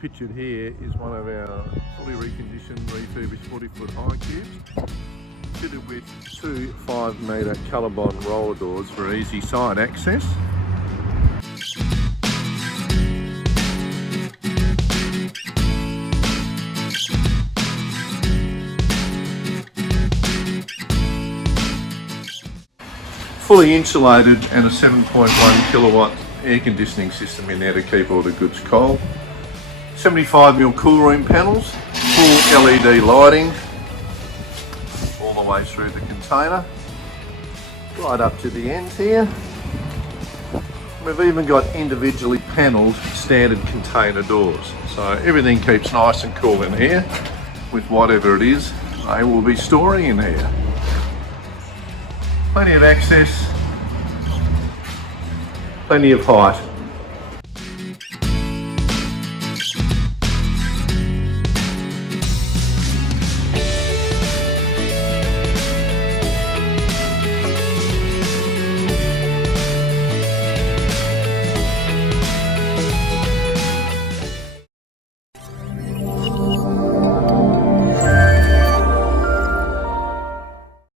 Pictured here is one of our fully reconditioned refurbished 40-foot high cubes, fitted with two 5-metre colorbond roller doors for easy side access. Fully insulated and a 7.1 kilowatt air conditioning system in there to keep all the goods cold. 75mm cool room panels, full LED lighting all the way through the container, right up to the end here. We've even got individually panelled standard container doors, so everything keeps nice and cool in here with whatever it is they will be storing in here. Plenty of access, plenty of height.